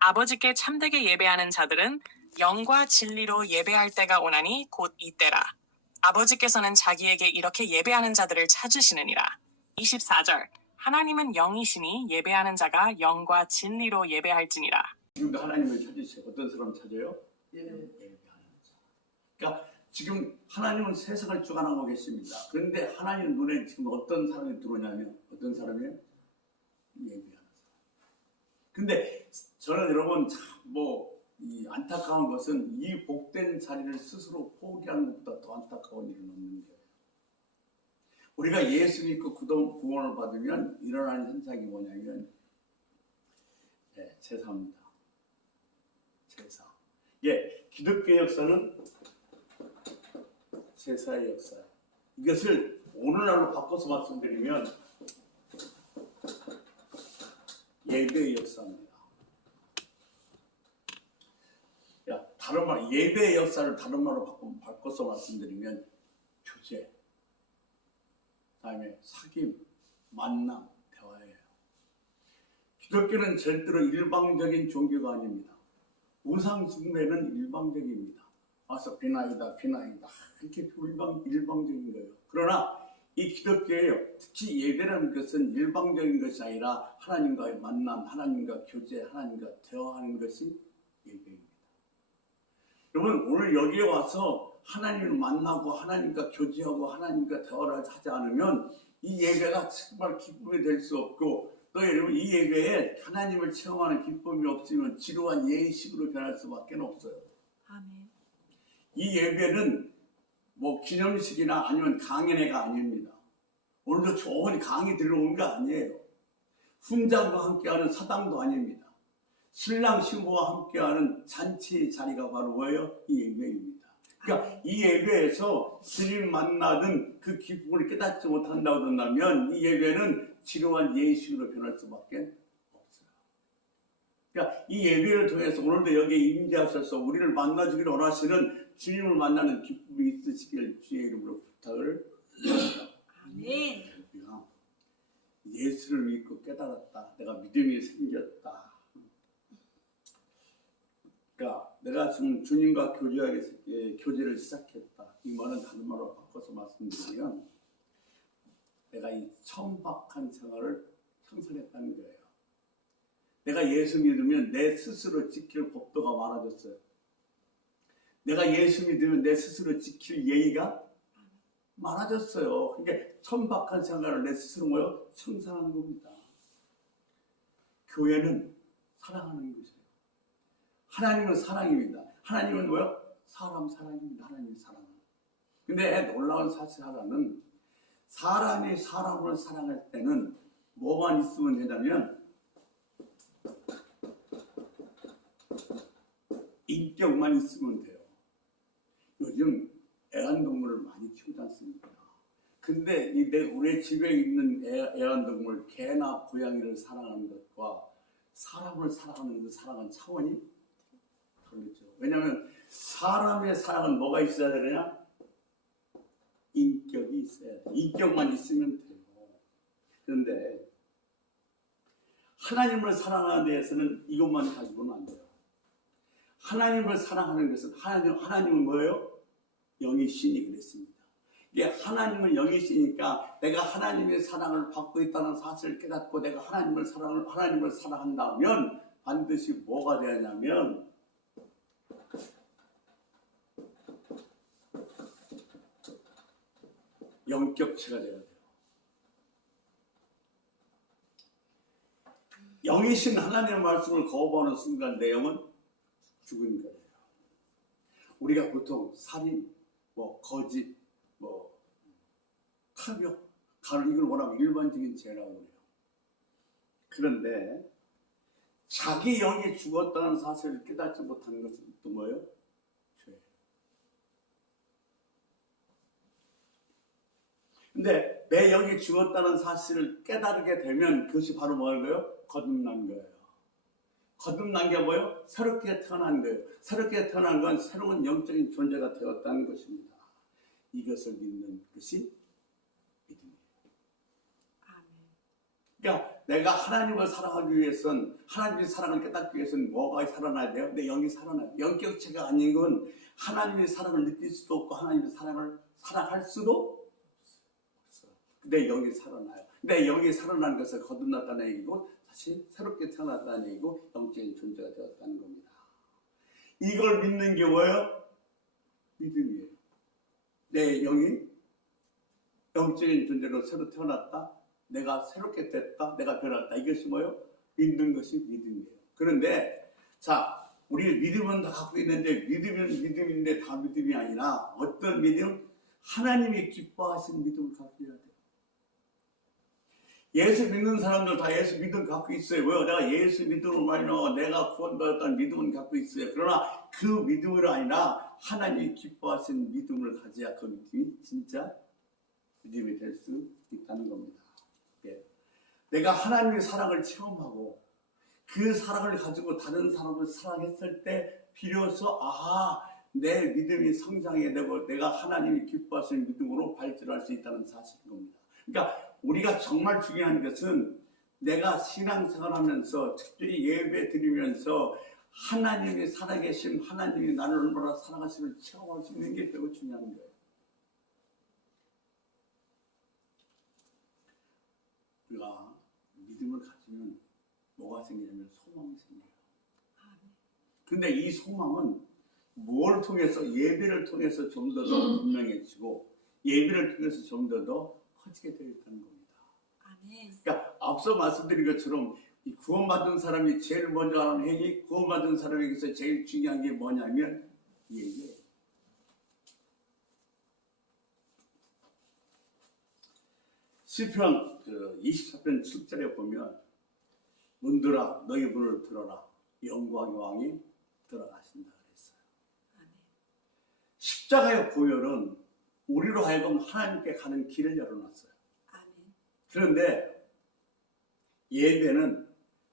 아버지께 참되게 예배하는 자들은 영과 진리로 예배할 때가 오나니 곧 이때라. 아버지께서는 자기에게 이렇게 예배하는 자들을 찾으시느니라. 24절. 하나님은 영이시니 예배하는 자가 영과 진리로 예배할지니라. 지금도 하나님을 찾으세요. 어떤 사람 찾아요? 예배하는 자. 그러니까 지금 하나님은 세상을 주관하고 계십니다. 그런데 하나님 눈에 지금 어떤 사람이 들어오냐면 어떤 사람이에요? 예배하는 사람. 근데 저는 여러분 참 이 안타까운 것은 이 복된 자리를 스스로 포기하는 것보다 더 안타까운 일은 없는 거예요. 우리가 예수 믿고 구원을 받으면 일어나는 현상이 뭐냐면 제사입니다. 제사. 기독교 역사는 제사의 역사. 이것을 오늘날로 바꿔서 말씀드리면 예배의 역사입니다. 다른 말, 예배의 역사를 다른 말로 바꿔서 말씀드리면 교제, 다음에 사귐, 만남, 대화예요. 기독교는 절대로 일방적인 종교가 아닙니다. 우상 숭배는 일방적입니다. 와서 비나이다 이렇게 일방적인 거예요. 그러나 이 기독교예요. 특히 예배라는 것은 일방적인 것이 아니라 하나님과의 만남, 하나님과 교제, 하나님과 대화하는 것이 예배입니다. 여러분 오늘 여기에 와서 하나님을 만나고 하나님과 교제하고 하나님과 대화를 하지 않으면 이 예배가 정말 기쁨이 될 수 없고 또 여러분 이 예배에 하나님을 체험하는 기쁨이 없으면 지루한 예식으로 변할 수밖에 없어요. 아멘. 이 예배는 기념식이나 아니면 강연회가 아닙니다. 오늘도 좋은 강의 들어온 거 아니에요. 훈장과 함께하는 사당도 아닙니다. 신랑 신부와 함께하는 잔치의 자리가 바로 뭐예요? 이 예배입니다. 그러니까 이 예배에서 주님 만나든 그 기쁨을 깨닫지 못한다고 한다면 이 예배는 지루한 예식으로 변할 수밖에 없어요. 그러니까 이 예배를 통해서 오늘도 여기에 임재하셔서 우리를 만나주기를 원하시는 주님을 만나는 기쁨이 있으시길 주의 이름으로 부탁을 드립니다. 아멘. 예수를 믿고 깨달았다. 내가 믿음이 생겼다. 그러니까 내가 지금 주님과 교제를 시작했다. 이 말은 다른 말로 바꿔서 말씀드리면 내가 이 천박한 생활을 청산했다는 거예요. 내가 예수 믿으면 내 스스로 지킬 법도가 많아졌어요. 내가 예수 믿으면 내 스스로 지킬 예의가 많아졌어요. 그러니까 천박한 생활을 내 스스로 청산하는 겁니다. 교회는 사랑하는 것이에요. 하나님은 사랑입니다. 하나님은 사람 사랑입니다. 하나님이 사랑은. 근데 놀라운 사실 하나는 사람이 사람을 사랑할 때는 뭐만 있으면 되냐면 인격만 있으면 돼요. 요즘 애완동물을 많이 키우지 않습니까? 근데 우리 집에 있는 애완동물, 개나 고양이를 사랑하는 것과 사람을 사랑하는 그 사랑은 차원이 다르죠. 왜냐하면 사람의 사랑은 뭐가 있어야 되냐? 인격이 있어야 돼요. 인격만 있으면 돼요. 그런데 하나님을 사랑하는 데에서는 이것만 가지고는 안 돼요. 하나님을 사랑하는 것은 하나님은 뭐예요? 영이시니 그랬습니다. 이게 하나님은 영이시니까 내가 하나님의 사랑을 받고 있다는 사실을 깨닫고 내가 하나님을 사랑한다면 반드시 뭐가 되냐면 영격체가 되어야 돼요. 영이신 하나님의 말씀을 거부하는 순간 내 영은 죽은 거예요. 우리가 보통 살인, 거짓, 탐욕, 이걸 뭐라면 일반적인 죄라고 그래요. 그런데 자기 영이 죽었다는 사실을 깨닫지 못하는 것은 또 뭐예요? 죄예요. 근데 내 영이 죽었다는 사실을 깨달게 되면 그것이 바로 뭐예요? 거듭난 거예요. 거듭난 게 뭐예요? 새롭게 태어난 거예요. 새롭게 태어난 건 새로운 영적인 존재가 되었다는 것입니다. 이것을 믿는 것이 믿음이에요. 아멘. 그러니까 내가 하나님을 사랑하기 위해선, 하나님의 사랑을 깨닫기 위해서는 뭐가 살아나야 돼요? 내 영이 살아나야 돼요. 영격체가 아닌 건 하나님의 사랑을 느낄 수도 없고 하나님의 사랑을 사랑할 수도 없어요. 내 영이 살아나요. 내 영이 살아나는 것을 거듭났다는 얘기고 다시 새롭게 태어났다는 얘기고 영적인 존재가 되었다는 겁니다. 이걸 믿는 게 뭐예요? 믿음이에요. 내 영이 영적인 존재로 새로 태어났다. 내가 새롭게 됐다. 내가 변했다. 이것이 뭐예요? 믿는 것이 믿음이에요. 그런데 자, 우리 믿음은 다 갖고 있는데 믿으면 믿음인데 다 믿음이 아니라 어떤 믿음? 하나님이 기뻐하시는 믿음을 갖고 있어야 돼요. 예수 믿는 사람들 다 예수 믿음 갖고 있어요. 왜요? 내가 예수 믿음을 말로 내가 구원받았다는 믿음은 갖고 있어요. 그러나 그 믿음이 아니라 하나님이 기뻐하시는 믿음을 가져야 그 믿음이 진짜 믿음이 될 수 있다는 겁니다. 예. 내가 하나님의 사랑을 체험하고 그 사랑을 가지고 다른 사람을 사랑했을 때 비로소 아하 내 믿음이 성장해 되고 내가 하나님이 기뻐하시는 믿음으로 발전할 수 있다는 사실인 겁니다. 그러니까 우리가 정말 중요한 것은 내가 신앙생활하면서 특별히 예배 드리면서 하나님이 살아계신 하나님이 나를 얼마나 사랑하시는 체험할 수 있는 게 매우 중요한 거예요. 우리가 믿음을 가지면 뭐가 생기냐면 소망이 생겨요. 근데 이 소망은 뭘 통해서 예배를 통해서 좀 더 분명해지고 예배를 통해서 좀 더 커지게 되어 있다는 겁니다. 그러니까 앞서 말씀드린 것처럼 이 구원받은 사람이 제일 먼저 하는 행위, 구원받은 사람에게서 제일 중요한 게 뭐냐면 예배예요. 시편 24편 7절에 보면 문들아 너희 문을 들어라 영광의 왕이 들어가신다 그랬어요. 십자가의 보혈은 우리로 하여금 하나님께 가는 길을 열어놨어요. 그런데 예배는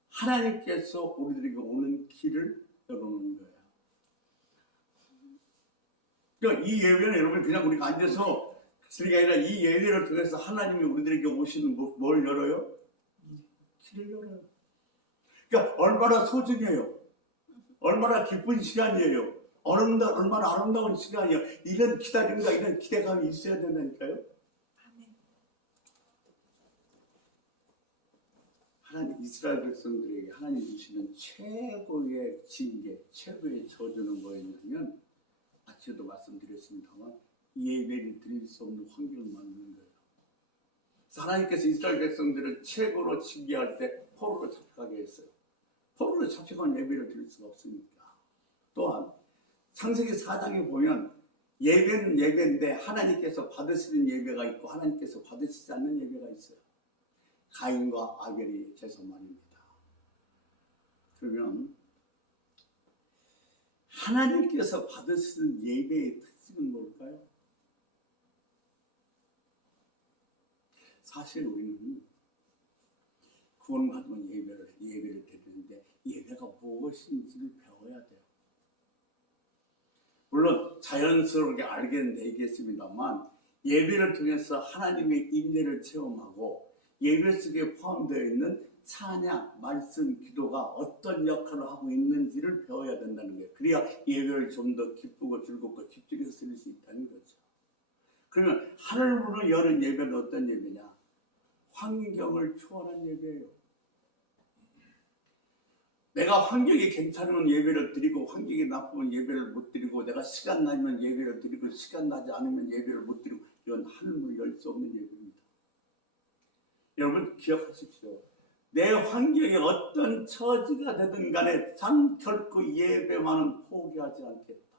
하나님께서 우리들에게 오는 길을 열어놓는 거예요. 그러니까 이 예배는 여러분 그냥 우리가 앉아서 그게 아니라 이 예배를 통해서 하나님이 우리들에게 오시는 뭘 열어요? 길을 열어요. 그러니까 얼마나 소중해요. 얼마나 기쁜 시간이에요. 얼마나 아름다운 시간이에요. 이런 기다림과 이런 기대감이 있어야 된다니까요. 하나님 이스라엘 백성들에게 하나님 주시는 최고의 징계, 최고의 저주는 뭐였냐면 아침에도 말씀드렸습니다만 예배를 드릴 수 없는 환경을 만드는 거예요. 하나님께서 이스라엘 백성들을 최고로 징계할 때 포로로 잡혀가게 했어요. 포로로 잡혀간 예배를 드릴 수가 없으니까. 또한 창세기 4장에 보면 예배는 예배인데 하나님께서 받으시는 예배가 있고 하나님께서 받으시지 않는 예배가 있어요. 가인과 아벨이 제사만입니다. 그러면 하나님께서 받으시는 예배의 특징은 뭘까요? 사실 우리는 구원받은 예배를 드리는데 예배가 무엇인지를 배워야 돼요. 물론 자연스럽게 알게는 되겠습니다만 예배를 통해서 하나님의 임재를 체험하고 예배 속에 포함되어 있는 찬양, 말씀, 기도가 어떤 역할을 하고 있는지를 배워야 된다는 거예요. 그래야 예배를 좀 더 기쁘고 즐겁고 집중해서 드릴 수 있다는 거죠. 그러면 하늘문을 여는 예배는 어떤 예배냐? 환경을 초월한 예배예요. 내가 환경이 괜찮으면 예배를 드리고 환경이 나쁘면 예배를 못 드리고 내가 시간 나면 예배를 드리고 시간 나지 않으면 예배를 못 드리고 이런 하늘문을 열 수 없는 예배입니다. 여러분 기억하십시오. 내 환경에 어떤 처지가 되든 간에 난 결코 예배만은 포기하지 않겠다.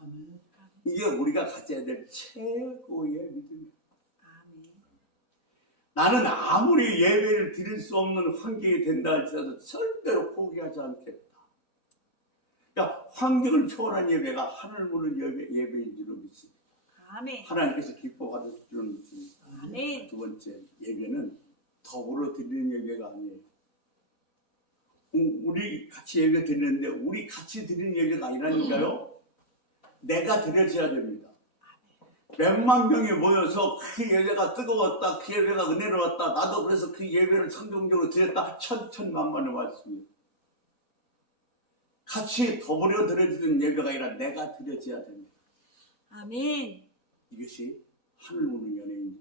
아멘. 이게 우리가 가져야 될 최고의 믿음이에요. 나는 아무리 예배를 드릴 수 없는 환경이 된다 할지라도 절대로 포기하지 않겠다. 그러니까 환경을 초월한 예배가 하늘 무는 예배인 줄로 믿습니다. 아멘. 하나님께서 기뻐 받으실 줄로 믿습니다. 아멘. 두 번째, 예배는 더불어 드리는 예배가 아니에요. 우리 같이 예배 드리는데 우리 같이 드리는 예배가 아니라니까요. 내가 드려져야 됩니다. 몇만 명이 모여서 그 예배가 뜨거웠다, 그 예배가 은혜로웠다, 나도 그래서 그 예배를 성경적으로 드렸다. 천천만만의 말씀이에요. 같이 더불어 드려지는 예배가 아니라 내가 드려져야 됩니다. 아멘. 이것이 하늘 보는 연예인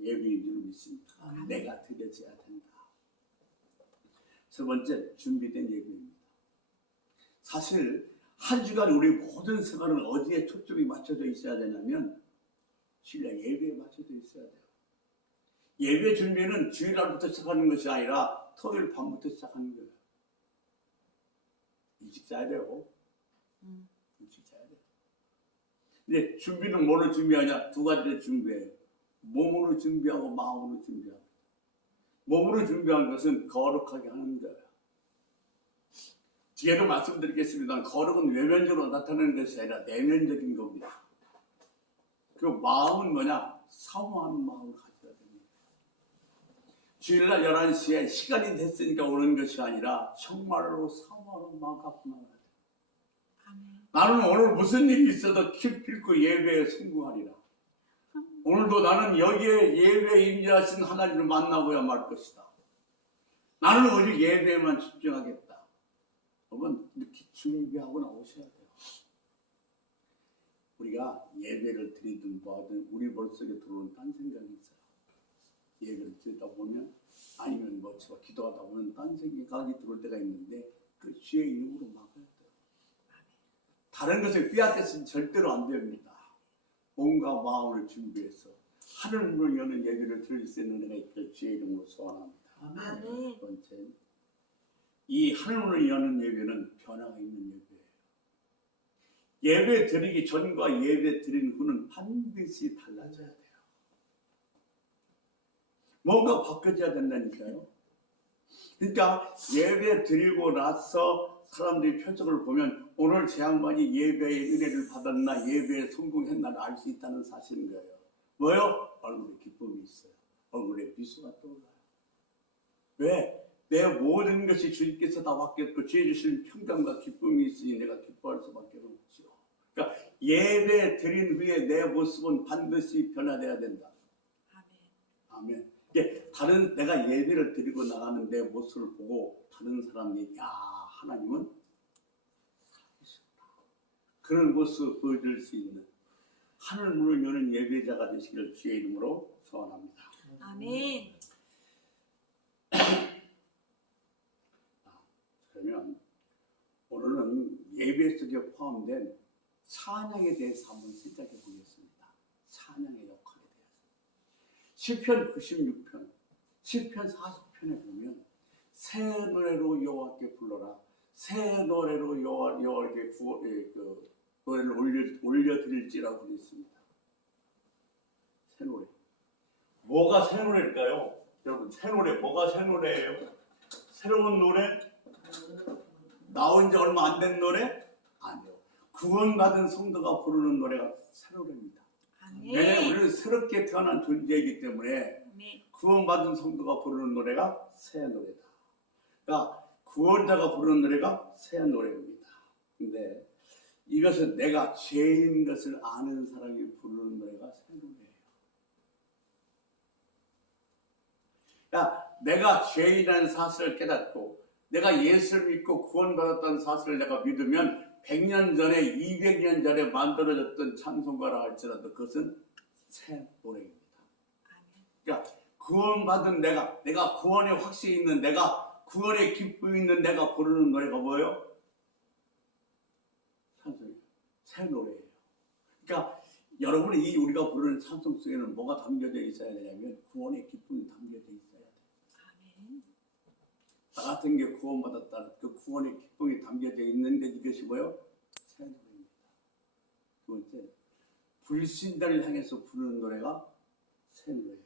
예배인 줄 믿습니다. 아멘. 내가 드려져야 된다. 세 번째, 준비된 예배입니다. 사실 한 주간 우리 모든 생활은 어디에 초점이 맞춰져 있어야 되냐면 주일날 예배에 맞춰져 있어야 돼요. 예배 준비는 주일날부터 시작하는 것이 아니라 토요일 밤부터 시작하는 거예요. 일찍 자야 돼요. 일찍 자야 돼요. 근데 준비는 뭐를 준비하냐? 두 가지를 준비해요. 몸으로 준비하고 마음으로 준비하고. 몸으로 준비한 것은 거룩하게 하는 거예요. 뒤에도 말씀드리겠습니다. 거룩은 외면적으로 나타나는 것이 아니라 내면적인 겁니다. 그 마음은 뭐냐? 사모하는 마음을 가져야 됩니다. 주일날 11시에 시간이 됐으니까 오는 것이 아니라 정말로 사모하는 마음 갖고 나가야 돼요. 아멘. 나는 오늘 무슨 일이 있어도 기필코 예배에 성공하리라. 오늘도 나는 여기에 예배에 임재하신 하나님을 만나고야 말 것이다. 나는 오직 예배에만 집중하겠다. 여러분 이렇게 준비하고 나오셔야 돼요. 우리가 예배를 드리든 뭐하든 우리 머릿속에 들어오는 딴 생각이 있어요. 예배를 드리다 보면 아니면 뭐 제가 기도하다 보면 딴 생각이 들어올 때가 있는데 그 주의 이름으로 막아야 돼요. 다른 것을 빼앗겼으면 절대로 안 됩니다. 몸과 마음을 준비해서 하늘 문을 여는 예배를 드릴 수 있는 은혜가 있기를 주의 이름으로 소원합니다. 아멘. 두 번째, 이 하늘 문을 여는 예배는 변화가 있는 예배예요. 예배 드리기 전과 예배 드린 후는 반드시 달라져야 돼요. 뭔가 바뀌어져야 된다니까요. 그러니까 예배 드리고 나서 사람들이 표정을 보면 오늘 제 양반이 예배의 은혜를 받았나 예배에 성공했나를 알 수 있다는 사실인 거예요. 뭐요? 얼굴에 기쁨이 있어요. 얼굴에 미소가 떠올라요. 왜? 내 모든 것이 주님께서 다 바뀌었고 주의 주신 평강과 기쁨이 있으니 내가 기뻐할 수밖에 없죠. 그러니까 예배 드린 후에 내 모습은 반드시 변화돼야 된다. 아멘. 아멘. 이게 다른 내가 예배를 드리고 나가는 내 모습을 보고 다른 사람이 야 하나님은 살아계셨다. 그런 모습을 보여줄 수 있는 하늘 문을 여는 예배자가 되시기를 주의 이름으로 소원합니다. 아멘. 그러면 오늘은 예배 속에 포함된 찬양에 대해서 한번 생각해 보겠습니다. 찬양의 역할에 대해서. 시편 96편, 시편 40편에 보면 새 노래로 여호와께 불러라. 새 노래로 여호와께 노래를 올려드릴지라고 했습니다. 새 노래. 뭐가 새 노래일까요? 여러분 새 노래 뭐가 새 노래예요? 새로운 노래? 나온 지 얼마 안 된 노래? 아니요. 구원받은 성도가 부르는 노래가 새 노래입니다. 아멘. 왜냐하면 우리는 새롭게 태어난 존재이기 때문에 아멘. 구원받은 성도가 부르는 노래가 새 노래다. 그러니까 구원자가 부르는 노래가 새 노래입니다. 근데 이것은 내가 죄인 것을 아는 사람이 부르는 노래가 새 노래예요. 그러니까 내가 죄인이라는 사실을 깨닫고 내가 예수를 믿고 구원받았다는 사실을 내가 믿으면 100년 전에 200년 전에 만들어졌던 찬송가라 할지라도 그것은 새 노래입니다. 그러니까 구원받은 내가 구원의 확신이 있는 내가 구원의 기쁨이 있는 내가 부르는 노래가 뭐예요? 찬송이에요. 새 노래예요. 그러니까 여러분이 우리가 부르는 찬송 속에는 뭐가 담겨져 있어야 되냐면 구원의 기쁨이 담겨져 있어야 돼요. 아멘. 나 같은 게 구원받았다는 그 구원의 기쁨이 담겨져 있는데 이것이 뭐예요? 새 노래입니다. 두 번째, 불신자를 향해서 부르는 노래가 새 노래예요.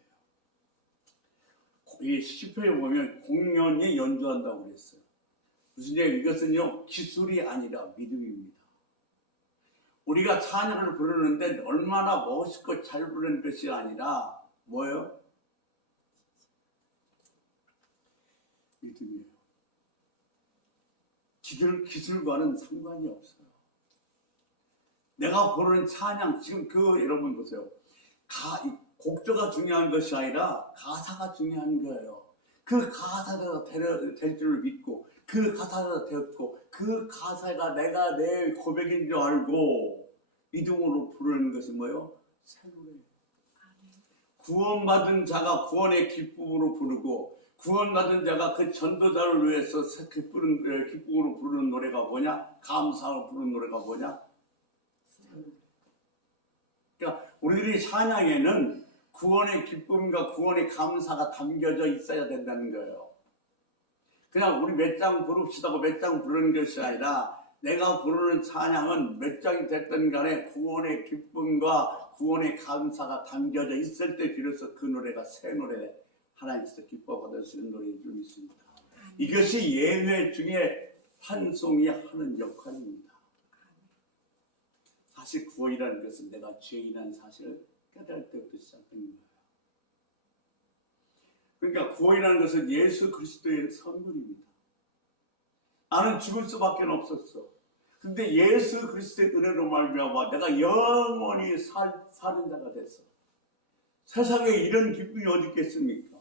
이 시편에 보면 공연히 연주한다고 그랬어요. 무슨 얘기예요? 이것은요 기술이 아니라 믿음입니다. 우리가 찬양을 부르는데 얼마나 멋있고 잘 부르는 것이 아니라 뭐예요? 믿음이에요. 기술과는 상관이 없어요. 내가 부르는 찬양, 지금 여러분 보세요. 곡조가 중요한 것이 아니라 가사가 중요한 거예요. 그 가사가 될 줄을 믿고 그 가사가 되었고 그 가사가 내가 내 고백인 줄 알고 믿음으로 부르는 것이 뭐예요? 새 노래. 구원받은 자가 구원의 기쁨으로 부르고 구원받은 자가 그 전도자를 위해서 기쁨으로 부르는 노래가 뭐냐? 감사로 부르는 노래가 뭐냐? 그러니까 우리들이 찬양에는 구원의 기쁨과 구원의 감사가 담겨져 있어야 된다는 거예요. 그냥 우리 몇 장 부릅시다고 몇 장 부르는 것이 아니라 내가 부르는 찬양은 몇 장이 됐든 간에 구원의 기쁨과 구원의 감사가 담겨져 있을 때 비로소 그 노래가 새 노래, 하나님께서 기뻐 받으시는 노래인 줄 믿습니다. 이것이 예배 중에 찬송이 하는 역할입니다. 사실 구원이라는 것은 내가 죄인이라는 사실을 깨달을 때부터 시작되는 거예요. 그러니까 구원이라는 것은 예수 그리스도의 선물입니다. 나는 죽을 수밖에 없었어. 근데 예수 그리스도의 은혜로 말미암아 내가 영원히 사는 자가 됐어. 세상에 이런 기쁨이 어디 있겠습니까?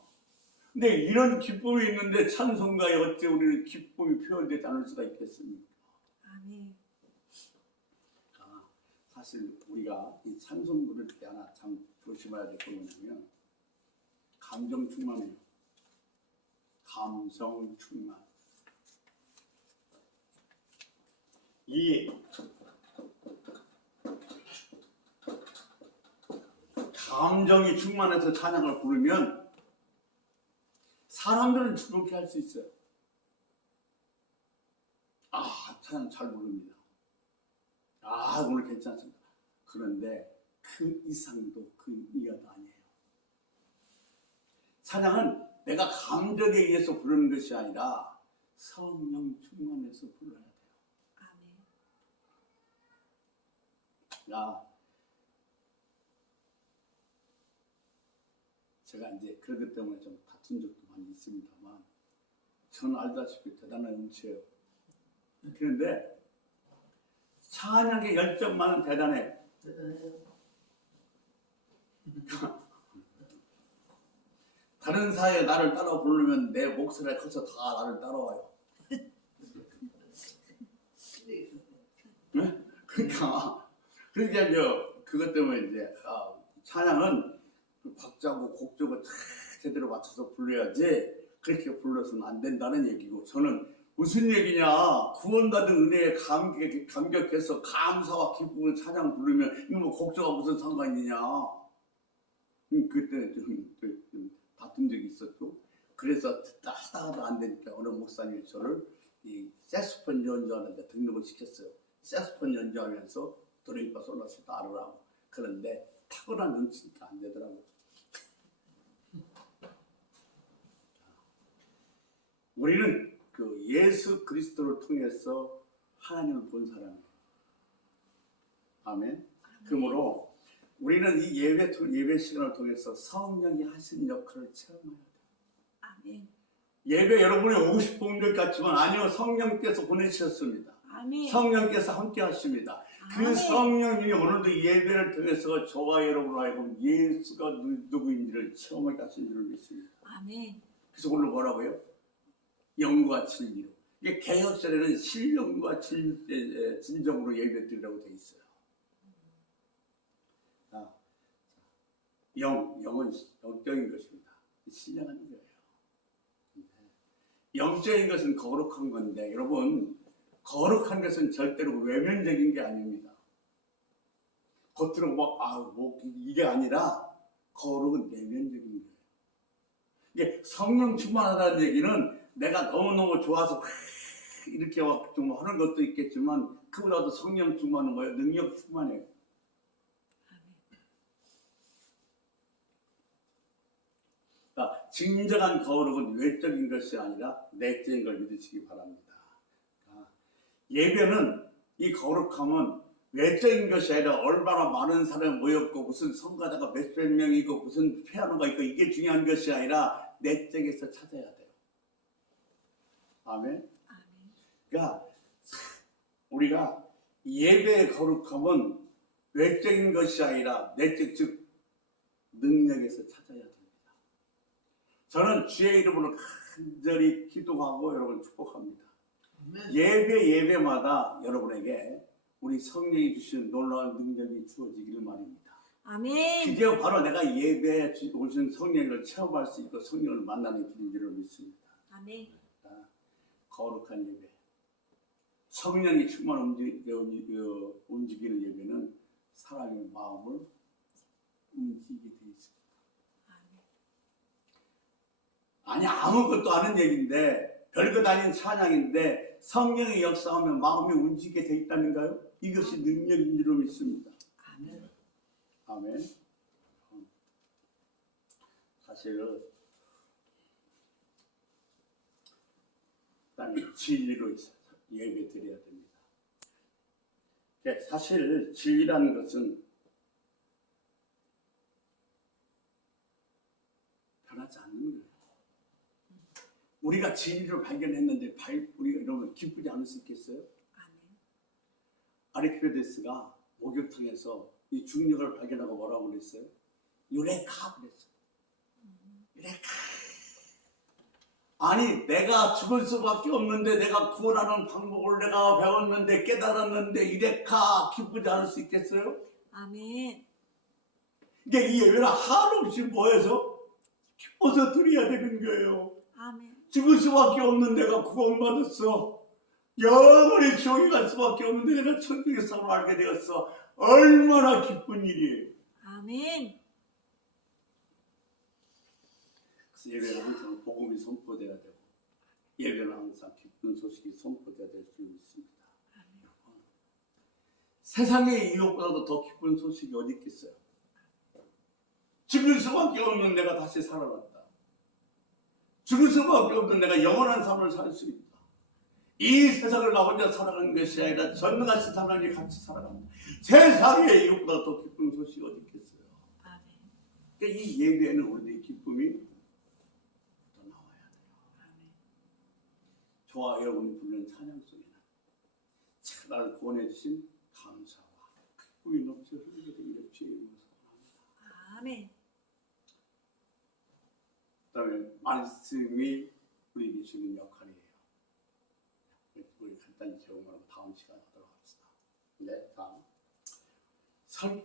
근데 이런 기쁨이 있는데 찬송가에 어째 우리는 기쁨이 표현되지 않을 수가 있겠습니까? 아멘. 사실 우리가 이 찬송 부를 때 하나 참 조심해야 될 게 뭐냐면 감정 충만해요. 감성 충만. 이 감정이 충만해서 찬양을 부르면 사람들은 그렇게 할 수 있어요. 찬양 잘 부릅니다. 오늘 괜찮습니다. 그런데 그 이상도 그 이하도 아니에요. 찬양은 내가 감정에 의해서 부르는 것이 아니라 성령 충만해서 불러야 돼요. 아멘. 제가 이제 그런 것 때문에 좀 다툰 적도 많이 있습니다만 저는 알다시피 대단한 음치예요. 그런데 찬양의 열정만은 대단해요. 다른 사회에 나를 따라 부르면 내 목소리가 커서 다 나를 따라와요. 네? 그러니까 그것 때문에 이제 찬양은 그 박자고 곡조고 다 제대로 맞춰서 불러야지 그렇게 불러서는 안 된다는 얘기고, 저는 무슨 얘기냐, 구원받은 은혜에 감격해서 감사와 기쁨을 찬양 부르면 이거 뭐 곡조가 무슨 상관이냐. 그때 좀 다툰 적이 있었고, 그래서 하다가 안 되니까 어느 목사님이 저를 이 색소폰 연주하는데 등록을 시켰어요. 색소폰 연주하면서 도레미파 솔라시 따르라고. 그런데 탁월한 눈치니까 안 되더라고요. 우리는 그 예수 그리스도를 통해서 하나님을 본 사람이에요. 아멘. 그러므로 우리는 이 예배 시간을 통해서 성령이 하신 역할을 체험해야 돼요. 아멘. 예배 여러분이 오고 싶은 것 같지만 아니요, 성령께서 보내주셨습니다. 아멘. 성령께서 함께 하십니다. 그 아멘. 성령이 오늘도 예배를 통해서 저와 여러분을 알고 예수가 누구인지를 체험하게 하신 줄 믿습니다. 아멘. 그래서 오늘 뭐라고요? 영과 진리로. 이게 개혁설에는 신령과 진정으로 예배드리라고 되어 있어요. 영은 영적인 것입니다. 신령한 거예요. 영적인 것은 거룩한 건데, 여러분, 거룩한 것은 절대로 외면적인 게 아닙니다. 겉으로 이게 아니라 거룩은 내면적인 거예요. 이게 성령 충만하다는 얘기는 내가 너무너무 좋아서 이렇게 좀 하는 것도 있겠지만, 그보다도 성령 충만은 뭐예요? 능력 충만해요. 그러니까 진정한 거룩은 외적인 것이 아니라 내적인 걸 믿으시기 바랍니다. 그러니까 예배는, 이 거룩함은 외적인 것이 아니라 얼마나 많은 사람이 모였고 무슨 성가자가 몇백 명이고 무슨 피아노가 있고 이게 중요한 것이 아니라 내적에서 찾아야 돼요. 아멘. 아멘. 그러니까 우리가 예배의 거룩함은 외적인 것이 아니라 내적, 즉 능력에서 찾아야 됩니다. 저는 주의 이름으로 간절히 기도하고 여러분 축복합니다. 예배마다 여러분에게 우리 성령이 주신 놀라운 능력이 주어지기를 말입니다. 아멘. 그게 바로 내가 예배에 오신 성령을 체험할 수 있고 성령을 만나는 길인 줄 믿습니다. 아멘. 거룩한 예배, 성령이 충만 움직이는 예배는 사람의 마음을 움직이게 되어 있습니다. 아니 아무것도 아는 얘기인데 별것 아닌 찬양인데 성령의 역사하면 마음이 움직이게 되어 있다는가요? 이것이 능력인 줄 믿습니다. 아멘. 아멘. 사실 진리로 예배 드려야 됩니다. 사실 진리라는 것은 변하지 않는 거예요. 우리가 진리를 발견했는데 우리가 이러면 기쁘지 않을 수 있겠어요? 아멘. 아리키메데스가 목욕탕에서 이 중력을 발견하고 뭐라고 그랬어요? 유레카 그랬어요. 유레카. 아니 내가 죽을 수밖에 없는데 내가 구원하는 방법을 내가 배웠는데 깨달았는데 유레카 기쁘지 않을 수 있겠어요? 아멘. 이게 이 예배는 한없이 뭐해서 기뻐서 드려야 되는 거예요. 아멘. 죽을 수밖에 없는 내가 구원받았어. 영원히 지옥에 갈 수밖에 없는데 내가 천국의 삶을 알게 되었어. 얼마나 기쁜 일이에요. 아멘. 그래서 예배는 항상 복음이 선포돼야 되고 예배는 항상 기쁜 소식이 선포돼야 될 줄 믿습니다. 여러분, 세상에 이것보다도 더 기쁜 소식이 어디 있겠어요? 죽을 수밖에 없는 내가 다시 살아났다. 죽을 수밖에 없는 내가 영원한 삶을 살 수 있다. 이 세상을 나 혼자 살아가는 것이 아니라 전능하신 하나님이 같이 살아갑니다. 세상에 이것보다 더 기쁜 소식이 어디 있겠어요? 아멘. 그러니까 이 예배에는 우리의 기쁨이 더 나와야 돼요. 아멘. 저와 여러분이 부르는 찬양 속에는 나를 구원해 주신 감사와 기쁨이 넘쳐 흐르게 되기를 주의 이름으로 소원합니다. 아멘. 그다음에 말씀이 우리에게 주는 역할이에요. 우리 간단히 제공하고 다음 시간에 하도록 합시다. 네, 다음.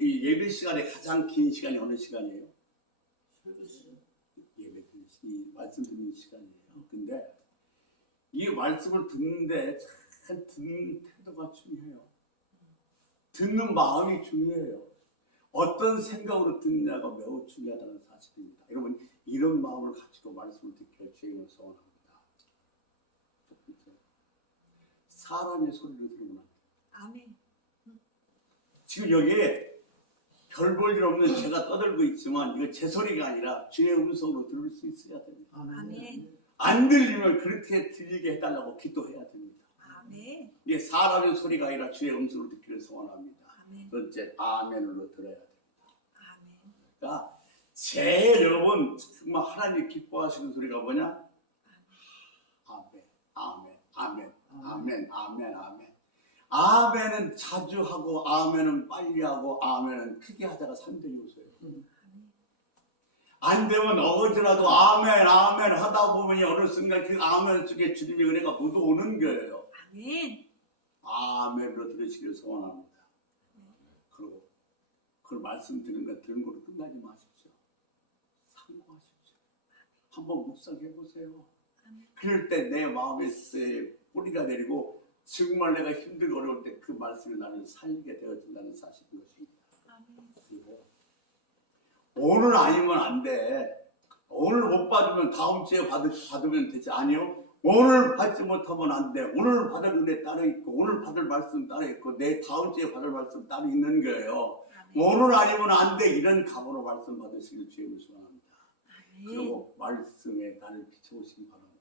이 예배 시간에 가장 긴 시간이 어느 시간이에요? 예배 듣는 이 말씀 듣는 시간이에요. 근데 이 말씀을 듣는데 참 듣는 태도가 중요해요. 듣는 마음이 중요해요. 어떤 생각으로 듣느냐가 매우 중요하다는 사실입니다. 여러분 이런 마음을 가지고 말씀을 듣기를 주님을 소원합니다. 첫 번째, 사람의 소리를 들으면 안 돼요. 아멘. 지금 여기에 별 볼 일 없는 제가 떠들고 있지만 이거 제 소리가 아니라 주의 음성으로 들을 수 있어야 됩니다. 아멘. 안 들리면 그렇게 들리게 해달라고 기도해야 됩니다. 아멘. 이게 사람의 소리가 아니라 주의 음성으로 듣기를 소원합니다. 아멘. 번째, 아멘으로 들어야 됩니다. 아멘. 그러니까 제일 여러분 정말 하나님 기뻐하시는 소리가 뭐냐? 아멘, 아멘, 아멘, 아멘, 아멘, 아멘. 아멘은 자주 하고 아멘은 빨리 하고 아멘은 크게 하다가 3대 요소예요. 안 되면 어거지라도 아멘, 아멘 하다 보면 어느 순간 그 아멘 속에 주님의 은혜가 묻어오는 거예요. 아멘. 아멘으로 들으시길 소원합니다. 그리고 그 말씀 들은 걸로 끝나지 마십시오. 참고하십시오. 한번 묵상해 보세요. 그럴 때 내 마음에 뿌리가 내리고 정말 내가 힘들고 어려울 때 그 말씀이 나를 살리게 되어진다는 사실인 것입니다. 그리고 오늘 아니면 안 돼. 오늘 못 받으면 다음 주에 받으면 되지. 아니요. 오늘 받지 못하면 안 돼. 오늘 받을 은혜 따로 있고 오늘 받을 말씀 따로 있고 내 다음 주에 받을 말씀 따로 있는 거예요. 오늘 아니면 안 돼. 이런 각오로 말씀 받으시길 주님을 소원합니다. 그리고 말씀에 나를 비춰보시기 바랍니다.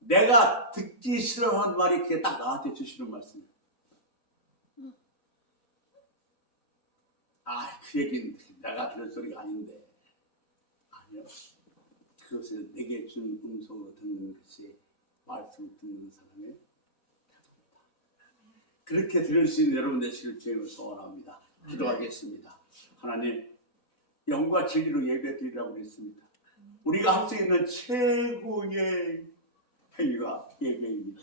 내가 듣기 싫어하는 말이 그게 딱 나한테 주시는 말씀이에요. 그 얘기는 내가 들을 소리가 아닌데. 아니요. 그것을 내게 준 음성으로 듣는 것이 말씀을 듣는 사람의 태도입니다. 그렇게 들을 수 있는 여러분 되시길 주님을 소원합니다. 기도하겠습니다. 하나님, 영과 진리로 예배드리라고 그랬습니다. 우리가 할 수 있는 최고의 행위가 예배입니다.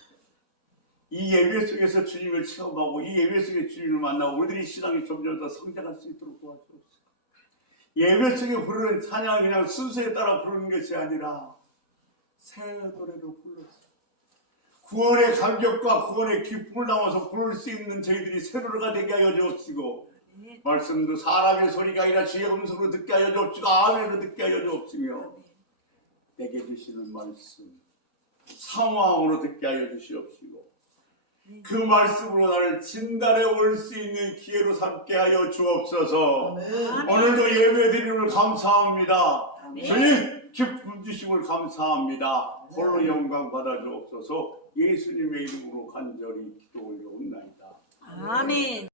이 예배 속에서 주님을 체험하고 이 예배 속에 주님을 만나고 우리들이 신앙이 점점 더 성장할 수 있도록 도와주옵소서. 예배 속에 부르는 찬양은 그냥 순서에 따라 부르는 것이 아니라 새 노래로 불러서 구원의 감격과 구원의 기쁨을 담아서 부를 수 있는 저희들이 새 노래가 되게 하여 주옵시고, 아멘. 말씀도 사람의 소리가 아니라 주의 음성으로 듣게 하여 주옵시고 아멘으로 듣게 하여 주옵시며, 내게 주시는 말씀 상황으로 듣게 하여 주시옵시고, 그 말씀으로 나를 진단해 올 수 있는 기회로 삼게 하여 주옵소서. 오늘도 예배 드림을 감사합니다. 아멘. 주님 기쁨 주심을 감사합니다. 홀로 영광 받아 주옵소서. 예수님의 이름으로 간절히 기도 올려옵나이다. 아멘.